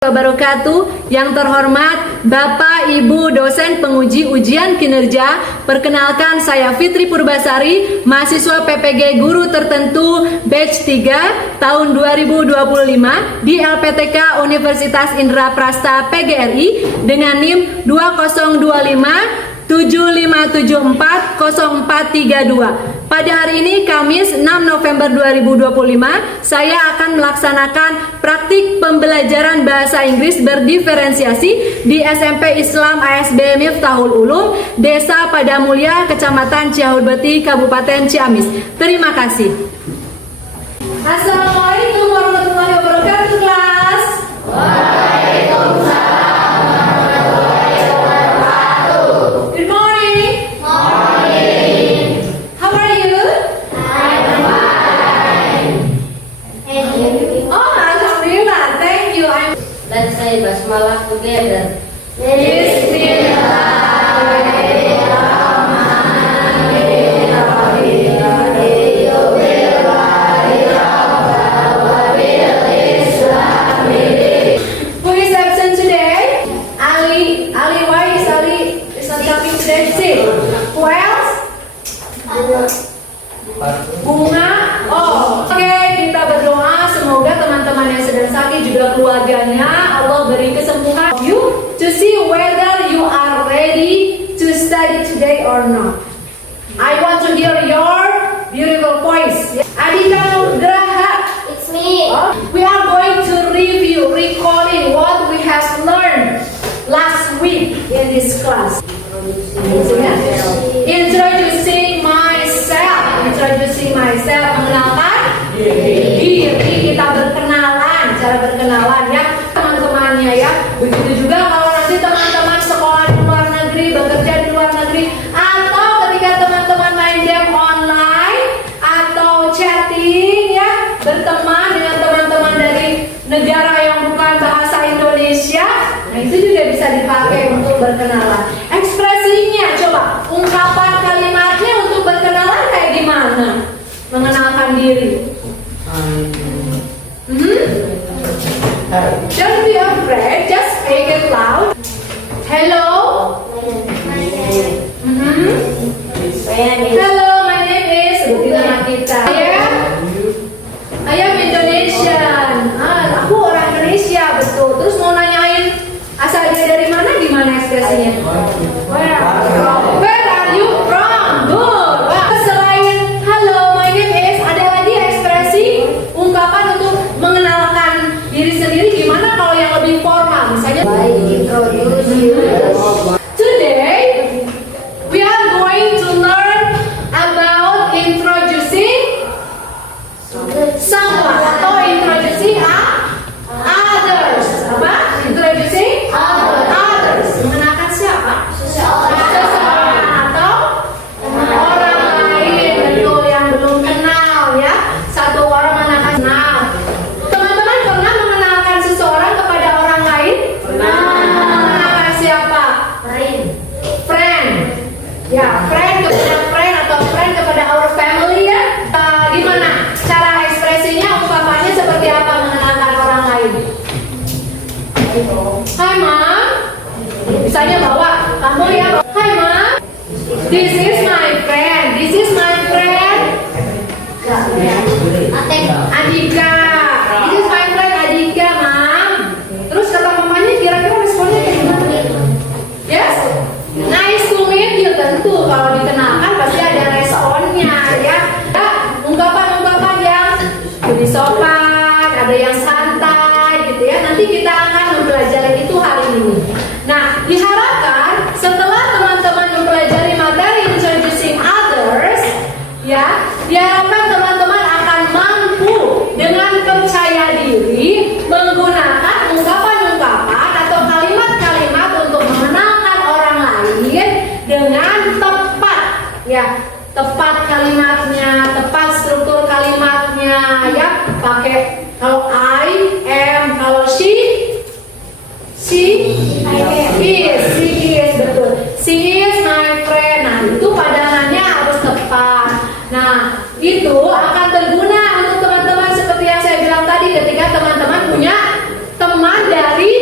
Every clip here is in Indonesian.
Wabarakatuh. Yang terhormat Bapak Ibu dosen penguji ujian kinerja, perkenalkan saya Fitri Purbasari, mahasiswa PPG Guru Tertentu batch 3 tahun 2025 di LPTK Universitas Indraprasta PGRI dengan NIM 2025 75740432. Pada hari ini Kamis 6 November 2025, saya akan melaksanakan praktik pembelajaran bahasa Inggris berdiferensiasi di SMP Islam ASB Miftahul Ulum, Desa Padamulya, Kecamatan Ciahurbeti, Kabupaten Ciamis. Terima kasih. Assalamualaikum warahmatullahi wabarakatuh, kelas. Waalaikumsalam. Let's say basmalah together. Who is absent today? Ali. Ali, why is Ali is not coming today? Sick. Who else? Bunga. Oh, oke, kita berdoa semoga teman-teman yang sedang sakit juga keluarganya Allah beri kesembuhan. You to see whether you are ready to study today or not. I want to hear your beautiful voice. Adika Nugraha. It's me. We are going to review, recalling what we have learned last week in this class. Introducing myself, mengenalkan diri, kita berkenalan, cara berkenalan ya teman-temannya ya. Begitu juga kalau nanti teman-teman sekolah di luar negeri, bekerja di luar negeri, atau ketika teman-teman main game online atau chatting ya, berteman dengan teman-teman dari negara yang bukan bahasa Indonesia, nah itu juga bisa dipakai untuk berkenalan. Ekspresinya, coba ungkapan kalimatnya untuk berkenalan kayak gimana? Mengenalkan diri. Don't be afraid, just speak it loud. Hello. Hello, my name is. Sebutin nama kita. I am Indonesian. Aku orang Indonesia, betul. Terus mau nanyain asal dia dari mana, gimana ekspresinya? Where are you from? Good. Wah, selain hello, my name is, ada lagi ekspresi ungkapan untuk mengenalkan diri sendiri gimana kalau yang lebih formal, misalnya Introduce you. Today we are going to learn about introducing someone atau introducing others. Apa? Introducing others. Mengenalkan siapa? Seseorang atau orang lain, betul, yang belum kenal ya. Satu orang mengenalkan kenal. Teman-teman pernah mengenalkan seseorang kepada orang lain? Mengenalkan siapa? Friend. Ya, friend kepada friend atau friend kepada our family ya. Gimana cara ekspresinya, ungkapannya seperti apa mengenalkan orang lain? Hai Mom. Misalnya bawa kamu ya. Hai Mom. This is my friend. This is my friend. Adika. This is my friend Adika, Mom. Terus kata mamanya kira-kira responnya kayak gimana? Yes. Nice to meet you. Tentu kalau dikenalkan pasti ada responnya ya. Ungkapan-ungkapan yang lebih sopan, ada yang santai gitu ya. Nanti kita akan mempelajari itu hari ini. Nah, diharapkan setelah teman-teman mempelajari materi introducing others ya, diharapkan teman-teman akan mampu dengan percaya diri menggunakan ungkapan-ungkapan atau kalimat-kalimat untuk mengenalkan orang lain dengan tepat ya. Tepat kalimatnya, tepat struktur kalimatnya ya. Pakai kalau I am, kalau she is, betul. She is my friend. Nah, itu padahalnya harus tepat. Nah, itu akan berguna untuk teman-teman seperti yang saya bilang tadi ketika teman-teman punya teman dari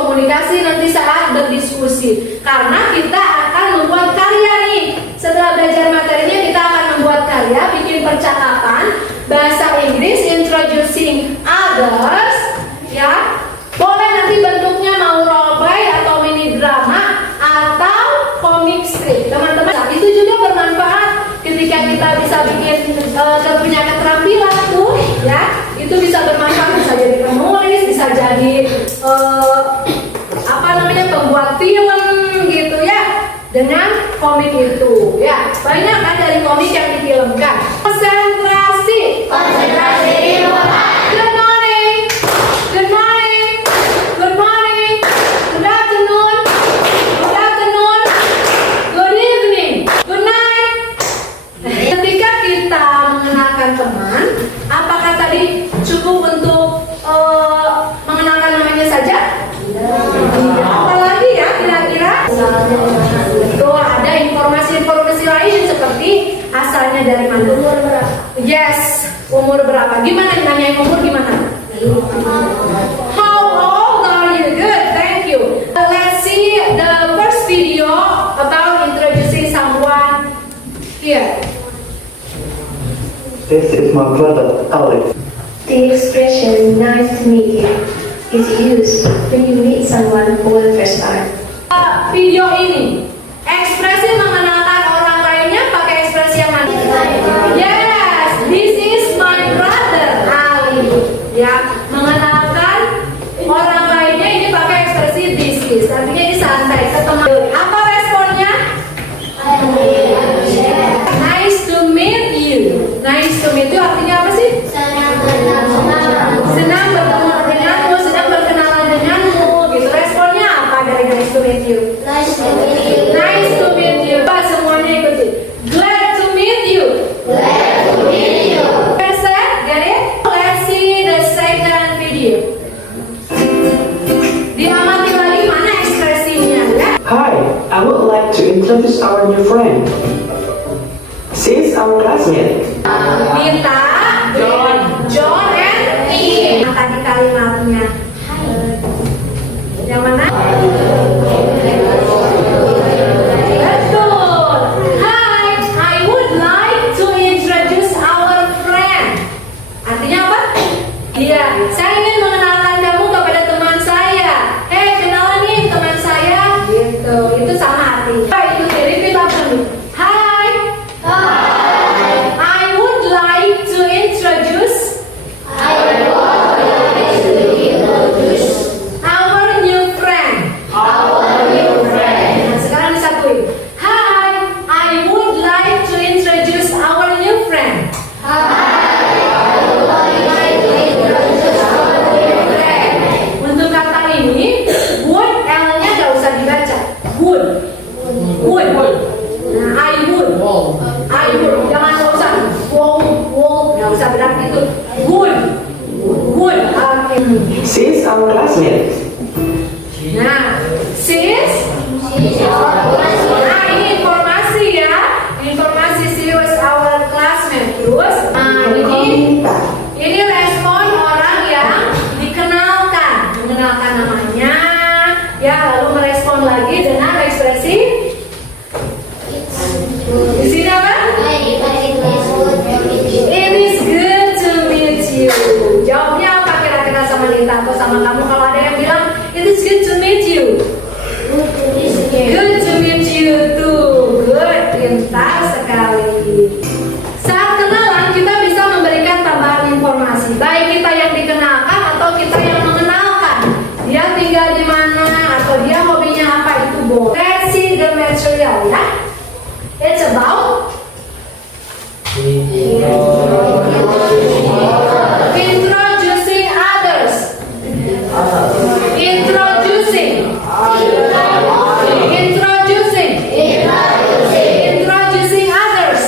komunikasi nanti saat berdiskusi. Karena kita akan membuat karya nih. Setelah belajar materinya kita akan membuat karya, bikin percakapan, bahasa Inggris, introducing others, ya. Boleh nanti bentuknya mau role play atau mini drama atau comic strip. Teman-teman, itu juga bermanfaat ketika kita bisa bikin punya keterampilan tuh, ya. Itu bisa bermanfaat, bisa jadi penulis, bisa jadi pembuat film gitu ya, dengan komik itu ya. Banyak kan dari komik yang difilmkan. Konsentrasi. Good morning. Good morning. Good morning. Good afternoon. Good afternoon. Good evening. Good night. Ketika kita mengenalkan teman, apakah tadi cukup untuk mengenalkan namanya saja? Apalagi ya kira-kira? Tuh ada informasi-informasi lain seperti asalnya dari mana? Umur berapa? Yes, umur berapa? Gimana nanyain umur gimana? How old are you? Good, thank you. Let's see the first video about introducing someone here. This is my brother, Alex. The expression "nice to meet you" is used when you meet someone for the first time. Video ini ekspresi mengenalkan orang lainnya pakai ekspresi yang mana? Yes, this is my brother Ali. Ya, mengenalkan orang lainnya ini pakai ekspresi this is. Artinya ini santai, ketemu. Apa responnya? Nice to meet you. Nice to meet you artinya apa sih? Senang bertemu denganmu, senang berkenalan denganmu, gitu. Responnya apa dari nice to meet you? Nice to meet you. Nice to meet you. Pak semuanya ikuti. Glad to meet you. Glad to meet you. Perfect, get it? Let's see the second video. Diamati lagi mana ekspresinya ya? Hi, I would like to introduce our new friend. She's our classmate. Minta John and E. Tadi kalimatnya. Yang mana? Betul. Hi, I would like to introduce our friend. Artinya apa? Iya, saya ingin mengenalkan kamu kepada teman saya. Hey, kenalan nih teman saya. Gitu. Itu sama artinya. Itu repeat after me. Hi. I would like to introduce our new friend. Nah, sekarang disatuin. Hi, I would like to introduce our new friend. Untuk kata ini, would L-nya gak usah dibaca. Would. Nah, I would. Jangan gak usah. Wow. Gak usah berat gitu. Would. Oke. She's our classmate. Nah, sis. Nah, ini informasi ya. Informasi she was our classmate. Terus, nah ini respon orang yang dikenalkan, mengenalkan namanya, ya lalu merespon lagi dengan ekspresi. Di sini apa? It is good to meet you. Jawabnya apa kira-kira sama Lita atau sama kamu kalau ada yang bilang it is good to meet you? Good to meet you too. Good, pintar sekali. Saat kenalan kita bisa memberikan tambahan informasi, baik kita yang dikenalkan atau kita yang mengenalkan. Dia tinggal di mana atau dia hobinya apa itu boleh. Let's see the material ya. It's about introducing others. Introducing others.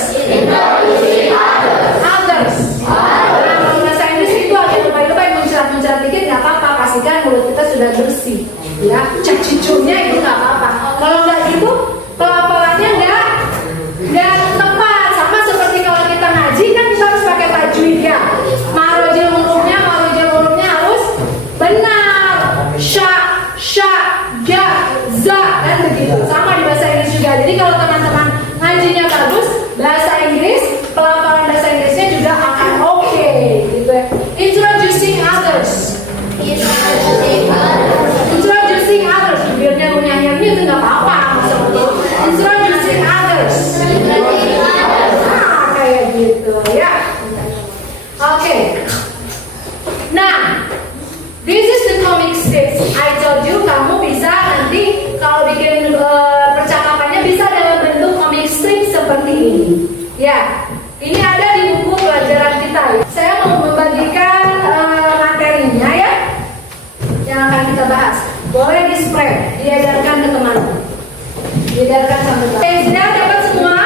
Nah, bahasa Inggris itu agak lebay-lebay, muncrat-muncrat dikit nggak apa-apa, pastikan mulut kita sudah bersih ya, cek-cicunya itu nggak apa-apa. Kalau nggak gitu, pelafalannya nggak tepat. Sama seperti kalau kita ngaji kan kita harus pakai tajwid ya. Marojil hurufnya harus benar. Sya gitu. Sama di bahasa Inggris juga. Jadi kalau teman-teman ngajinya bagus, bahasa Inggris, pelafalan bahasa Inggrisnya juga akan oke, gitu ya. Introducing others. Introducing others. Biarnya mau nyanyi itu nggak apa-apa. Introducing others. Nah, kayak gitu ya. Oke. Nah, this is the comic strips. I told you kamu bisa nanti kalau bikin percakapannya bisa dalam bentuk comic strip seperti ini. Ya, ini ada di buku pelajaran kita. Saya mau membagikan materinya ya, yang akan kita bahas. Boleh di spread, diajarkan ke teman. Diajarkan sama teman. Oke, sudah dapat semua?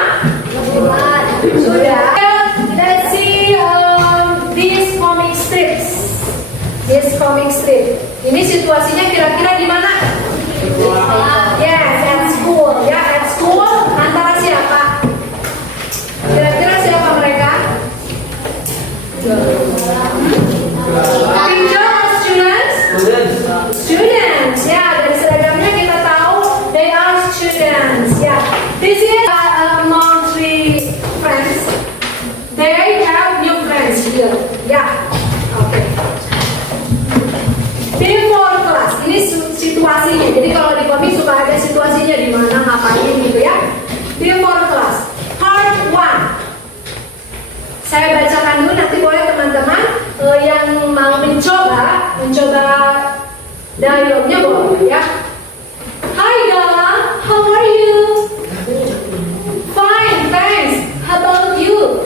Sudah. Let's see these comic strips. This comic strip. Ini situasinya kira-kira di mana? Yes, at school. Ya, at school antara siapa? Kira-kira siapa mereka? Teacher or students? Students. Ya, dari seragamnya kita tahu they are students. Ya, this is among three friends. They have new friends here. Ya, oke. Before class, ini situasinya. Jadi kalau di komik suka ada situasinya di mana ngapain gitu ya. Before class, part 1. Saya bacakan dulu, nanti boleh teman-teman yang mau mencoba dialognya boleh ya. Hi Gala, how are you? Fine, thanks. How about you?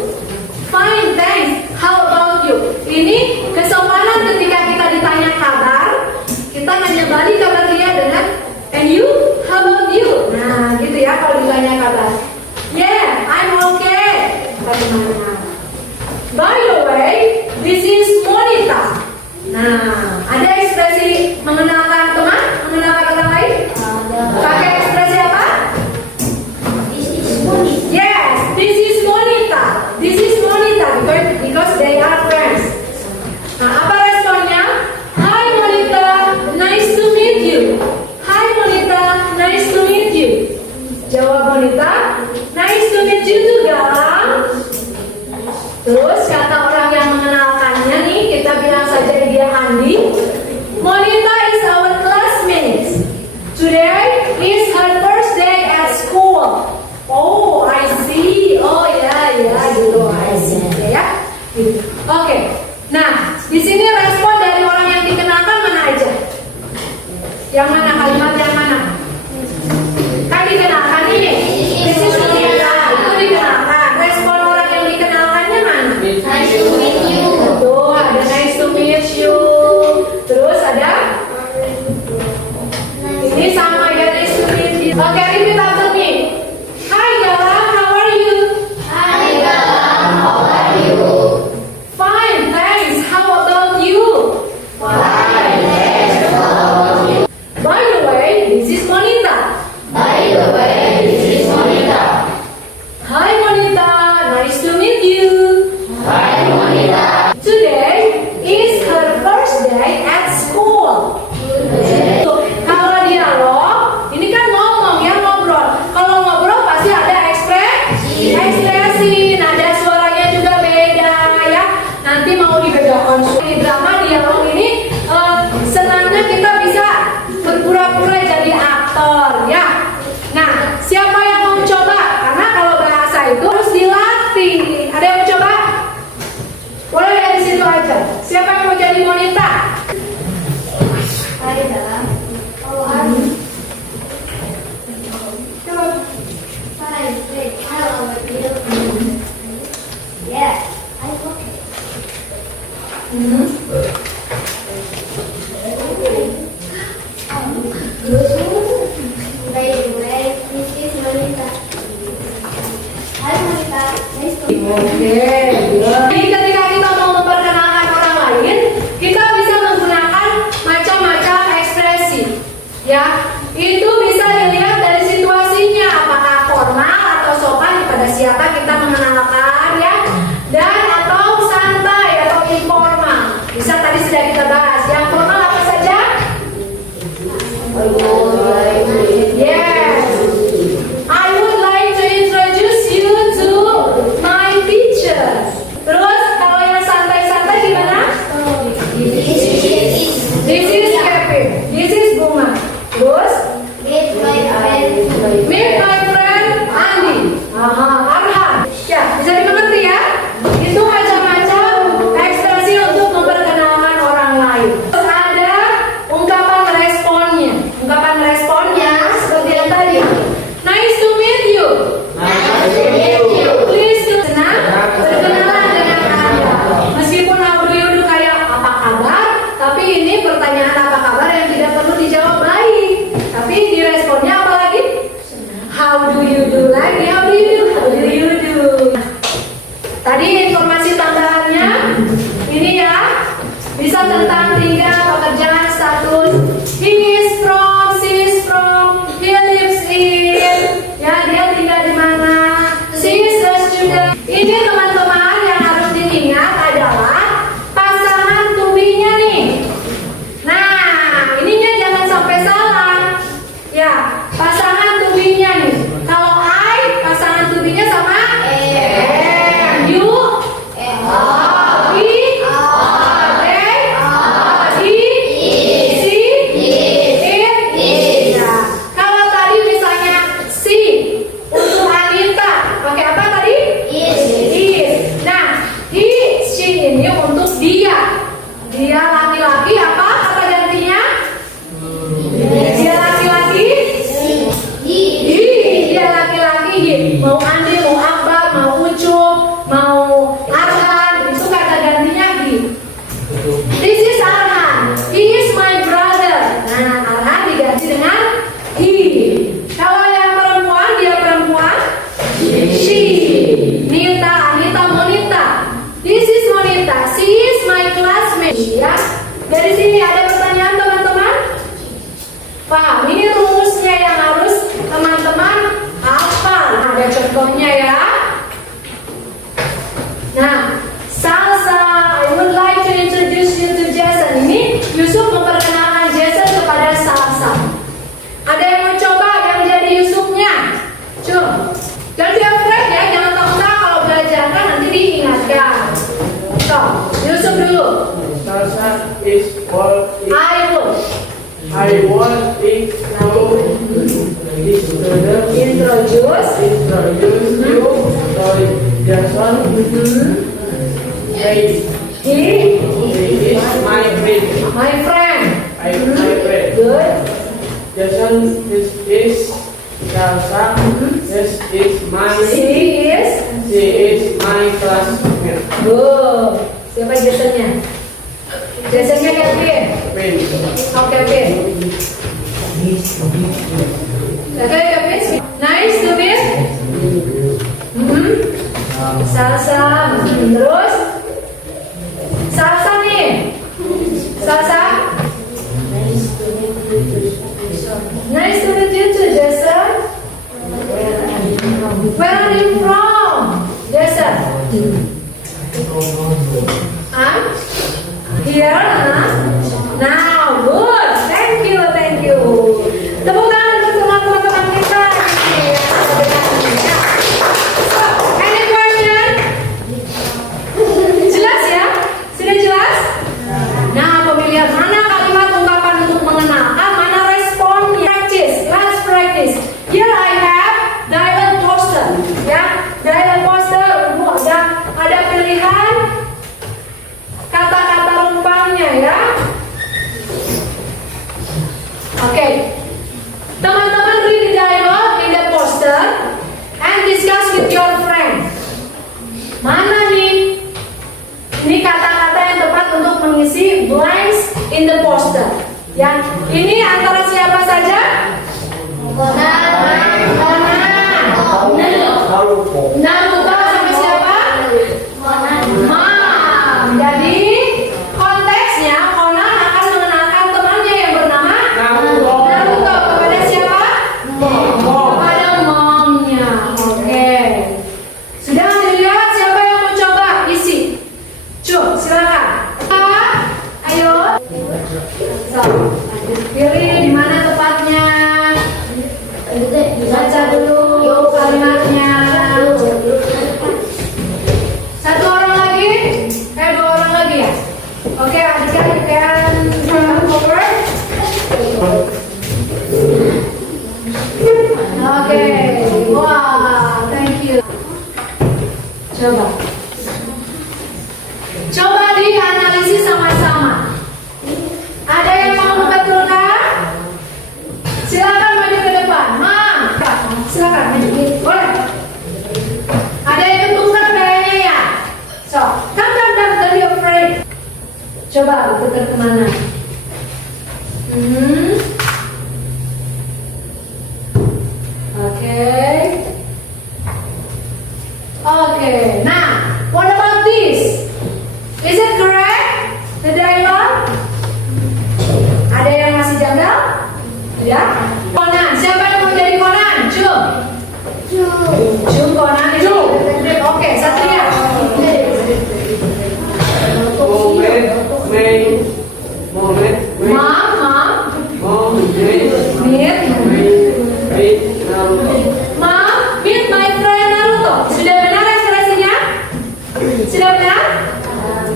Fine, thanks. How about you? Ini kesopanan ketika kita ditanya kabar, kita nanya balik kabar dia dengan and you, how about you? Nah, gitu ya kalau ditanya kabar. Yeah, I'm okay. Bagaimana? By the way, this is Monita. Nah, ada ekspresi mengenalkan teman, mengenalkan orang lain? Pakai ekspresi apa? Yes, this is Monita. This is Monita because they are friends. Nah, apa responnya? Hi Monita, nice to meet you. Hi Monita, nice to meet you. Jawab Monita, nice to meet you too, Galang. Terus kata orang yang mengenalkannya nih, kita bilang saja dia Andi. Monita is our classmate. Today is her first day at school. Oh, I see. Oh ya, gitu. I see. Ya. Oke. Nah, di sini respon dari orang yang dikenalkan mana aja? Yang mana kalimat yang mana? Kan dikenalkan ini. This is Monita. Itu dikenalkan. Respon orang yang dikenalkannya mana? Nice to meet you. Tuh, ada nice to meet you. Terus ada? Ini sama ya, nice to meet you. Oke, repeat after me. Hi Gala, how are you? Hi Galang, how are you? Fine, thanks. How about you? Fine, thanks. How about you? By the way, this is Monita. By the way, this is Monita. Hi Monita, nice to meet you. Hi Monita. Today is her first day at school. Kalau dialog, ini kan ngomong ya, ngobrol. Kalau ngobrol pasti ada ekspresi, nada suaranya juga beda ya. Nanti mau dibedakan. Di drama dialog ini senangnya kita bisa berpura-pura jadi aktor ya. Nah, siapa yang mau coba? Karena kalau bahasa itu harus dilatih. Ada yang mau coba? Boleh dari situ aja. Siapa yang mau jadi Monita? Hi Galang, how are you? Fine, great. How about you? Yeah, I'm okay. By the way, this is Monita. Hi Monita, nice to meet you. Oke. Jadi ketika kita mau memperkenalkan orang lain, kita bisa menggunakan macam-macam ekspresi. Ya, itu bisa dilihat dari situasinya, apakah formal atau sopan kepada siapa kita mengenalkan ya, dan atau santai atau informal. Bisa tadi sudah kita bahas. Yang formal apa saja? Yes, ada contohnya ya. Nah, salsa, I would like to introduce you to Jason. Ini Yusuf memperkenalkan Jason kepada salsa. Ada yang mau coba yang jadi Yusufnya? Cuma, jangan be afraid ya, jangan takut kalau belajar kan nanti diingatkan. So, Yusuf dulu. Salsa is what I would I want it to introduce you to Jason. he He is my friend. my friend. My friend. Good. Jason is Salsa. This is my. She is She is my classmate. good. Siapa Jasonnya? Jasonnya Kevin. Friend. Oh, Kevin. Oke, Kevin. Nice to meet. Salsa. Terus Salsa nih. Salsa. Nice to meet you too, Jason. Where are you from, Jason? Here, now, good. Thank you, thank you. Tepuk tangan untuk teman-teman kita. So, any question? Jelas ya? Sudah jelas? Nah, pemilihan mana kalimat ungkapan untuk mengenalkan, mana responnya. Practice, let's practice. Here I have dialogue poster. Ya, dialogue poster. Ada pilihan kata-kata rumpangnya ya. Oke. Teman-teman read the dialogue in the poster and discuss with your friend. Mana nih? Ini kata-kata yang tepat untuk mengisi blanks in the poster. Ya, ini antara siapa saja? Naruto sama siapa? Mam. Jadi konteksnya Conan akan mengenalkan temannya yang bernama Naruto. Naruto kepada siapa? Kepada momnya. Oke. Sudah dilihat siapa yang mau coba isi? Cuk, silakan. Ayo. So, pilih di mana tepatnya. Baca dulu kalimatnya. Satu orang lagi? Dua orang lagi ya? Oke, adik-adik can come over. Oke, wah, thank you. Coba. Coba dianalisis sama-sama. Ada yang mau membetulkan? Silakan maju ke depan. Mam, silakan maju. Boleh. Ada yang ketukar kayaknya ya. So, come, don't be afraid. Coba putar kemana? Oke. Nah, what about this? Is it correct? The dialogue? Ada yang masih janggal? Tidak? Conan, siapa yang mau jadi Conan? Jum Conan itu. Oke, Satria. Meet my friend Naruto. Sudah benar ekspresinya? Sudah benar?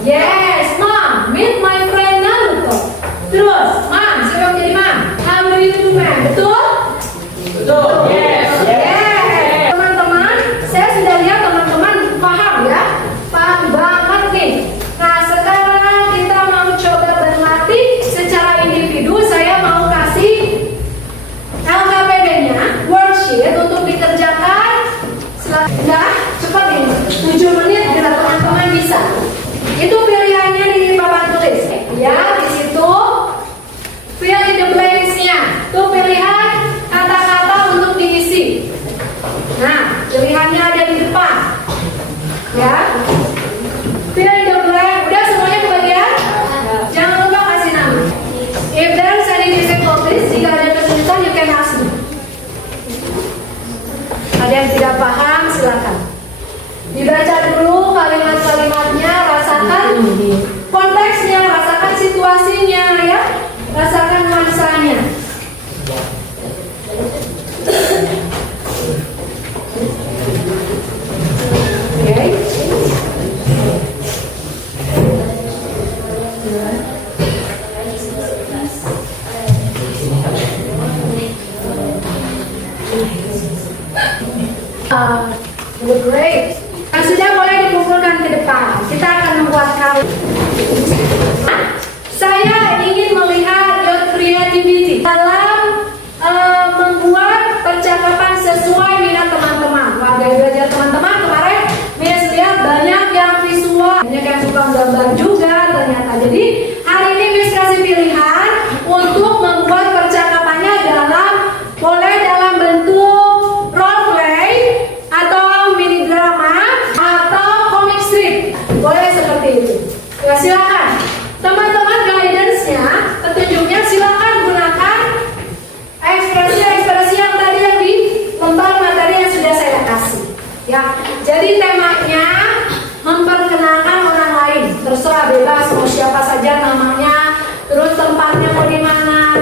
Yes, Mom. Meet my friend Naruto. Terus, Mom, siapa yang jadi Mom? How do you do, Mom? Betul? Yes. Teman-teman, saya sudah lihat teman-teman paham ya? Paham banget nih. Nah, sekarang kita mau coba berlatih secara individu. Saya mau kasih LKPD-nya, worksheet untuk dikerjakan. Nah, cepat ini, 7 menit biar teman-teman bisa. Itu pilihannya di papan tulis. Ya, di situ fill in the blanks-nya. Itu pilihan kata-kata untuk diisi. Nah, pilihannya ada di depan. Ya. Fill in the blank. Udah semuanya kebagian? Jangan lupa kasih nama. If there's any difficulties, jika ada kesulitan, you can ask me. Ada yang tidak paham? Great. Nah, sudah boleh dikumpulkan ke depan. Kita akan membuat karya. Saya ingin melihat your creativity dalam membuat percakapan sesuai minat teman-teman. Pada belajar teman-teman kemarin, Miss lihat banyak yang visual, banyak yang suka gambar juga ternyata. Jadi hari ini Miss kasih pilihan untuk membuat percakapannya boleh dalam bentuk role play atau mini drama atau comic strip. Boleh seperti itu. Ya silakan. Teman-teman guidance-nya, petunjuknya silakan gunakan ekspresi-ekspresi yang tadi yang di lembar materi yang sudah saya kasih. Ya, jadi temanya memperkenalkan orang lain. Terserah bebas mau siapa saja namanya, terus tempatnya mau di mana,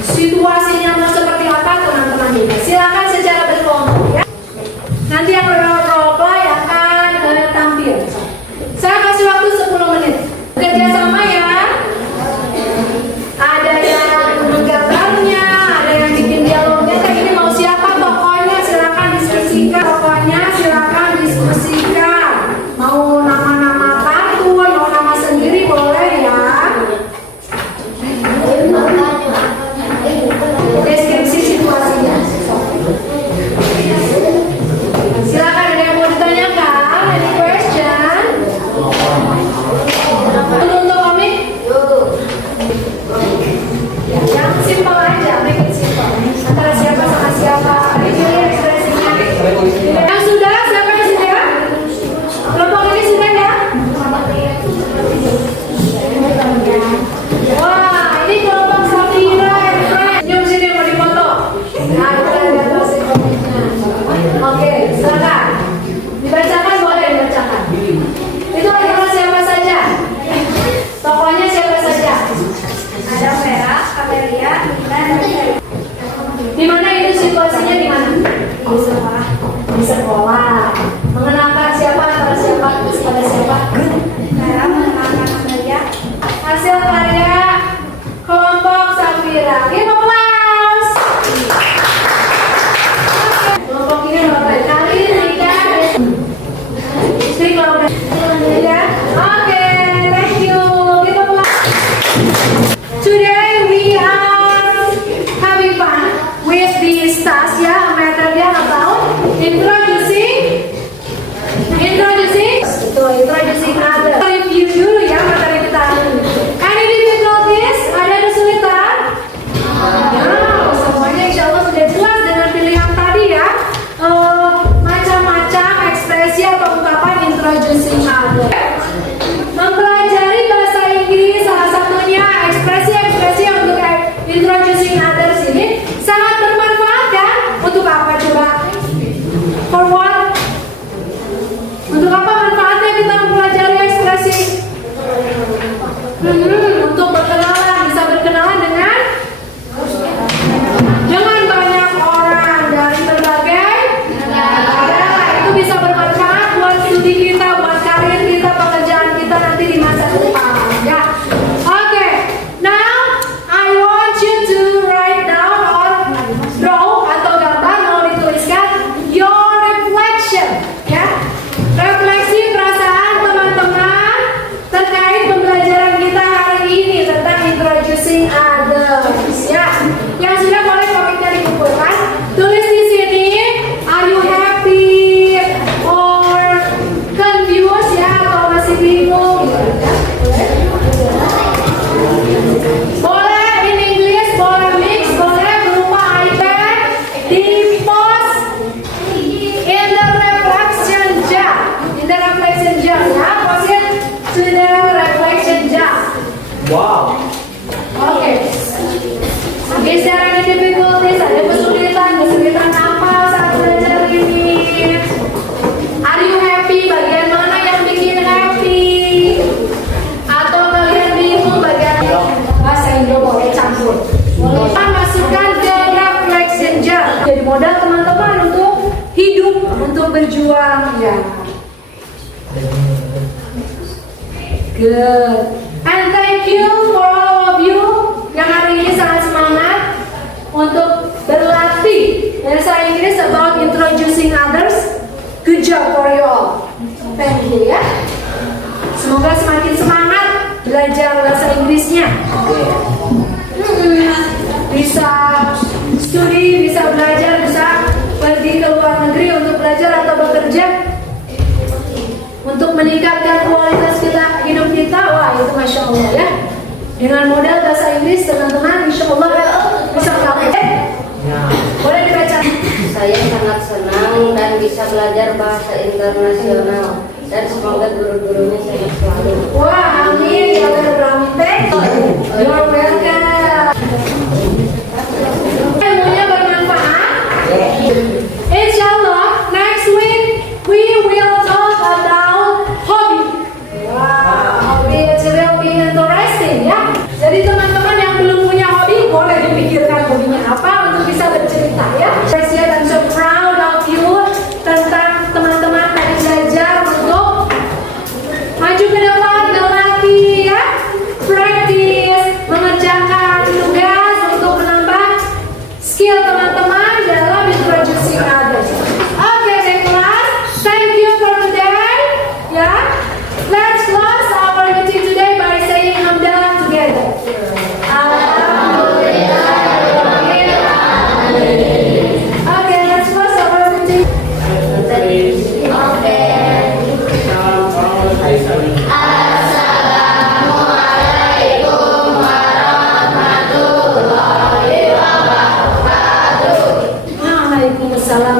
situasinya mau seperti apa teman-teman juga. Silakan secara berkelompok ya. Nanti yang role play akan tampil. Saya kasih waktu 10 menit. Kerjasama ya. Ada yang menggambarnya, ada yang bikin dialognya. Kayak ini mau siapa tokohnya silakan diskusikan. Tokohnya silakan diskusikan. Mau nama-nama kartun, mau nama sendiri boleh ya. Deskripsi situasinya. Silakan, ada yang mau ditanyakan? Any question? Untuk komik? Ya, yang simple aja, make it simple. Antara siapa sama siapa, ini ekspresinya. Yang sudah, siapa yang sudah? Kelompok ini sudah ya? Wah, ini kelompok Safira and Friends. Senyum sini mau dipoto. Nah, kita lihat versi komiknya. Oke, silakan. Dibacakan boleh dibacakan. Itu adalah siapa saja? Tokohnya siapa saja? Ada Vera, Kamelia, Nina, dan Vera. Di mana itu situasinya di mana? Di sekolah. Di sekolah. Mengenalkan siapa antara siapa pada siapa? Vera mengenalkan Kamelia. Hasil karya kelompok Safira. Give applause. Kelompok ini berapa kali? Rika. Speak louder. Ya. Oke, thank you. Give applause. Today we are having fun with the Stasia material about introducing other. Review dulu ya materi kita hari ini. Any difficulties? Ada kesulitan? No, semuanya insya Allah sudah jelas dengan pilihan tadi ya. Macam-macam ekspresi atau ungkapan introducing other. Mempelajari bahasa Inggris salah satunya ekspresi-ekspresi untuk introducing others ini sangat bermanfaat kan? Untuk apa coba? For what? Untuk apa manfaatnya kita mempelajari ekspresi? Untuk berkenalan, bisa berkenalan dengan banyak orang dari berbagai negara. Itu bisa bermanfaat buat studi kita, buat karir kita, pekerjaan kita nanti di masa depan. Ya, oke. Now I want you to write down or draw atau gambar mau dituliskan your reflection. Ya, refleksi perasaan teman-teman terkait pembelajaran kita hari ini tentang introducing others. Ya, yang sudah boleh komiknya dikumpulkan. Tulis di sini, are you happy or confused ya, atau masih bingung? Boleh in English, boleh mix, boleh berupa iPad, di post in the reflection jar. In the reflection jar ya, post it to the reflection jar. Wow. Oke. Is there any difficulties? Ada kesulitan apa saat belajar ini? Are you happy? Bagian mana yang bikin happy? Atau kalian bingung bagian bahasa Indo boleh campur? Boleh masukkan ke reflection jar. Jadi modal teman-teman untuk hidup, untuk berjuang ya. Good. And thank you for all of you yang hari ini sangat semangat untuk berlatih bahasa Inggris about introducing others. Good job for you all. Thank you ya. Semoga semakin semangat belajar bahasa Inggrisnya. Bisa studi, bisa belajar, bisa pergi ke luar negeri untuk belajar atau bekerja untuk meningkatkan kualitas hidup kita. Wah, itu Masya Allah ya. Dengan modal bahasa Inggris teman-teman Insya Allah bisa praktek. Boleh dibaca. Saya sangat senang dan bisa belajar bahasa internasional dan semoga guru-gurunya sehat selalu. Wah, amin. Ya Allah, Thank you. You're welcome. Ilmunya bermanfaat. Insya Allah next week we will talk about hobby. Wow, hobby it will be interesting ya. Jadi teman-teman yang belum punya hobi boleh dipikirkan hobinya apa untuk bisa bercerita ya. I'm so proud of you tentang teman-teman tadi belajar untuk maju ke depan, berlatih ya, practice, mengerjakan tugas untuk menambah skill teman-teman dalam introducing others. Okay, next class. Thank you for today. Ya, let's close our meeting today by saying hamdalah together. Okay, let's close our meeting. Waalaikumsalam.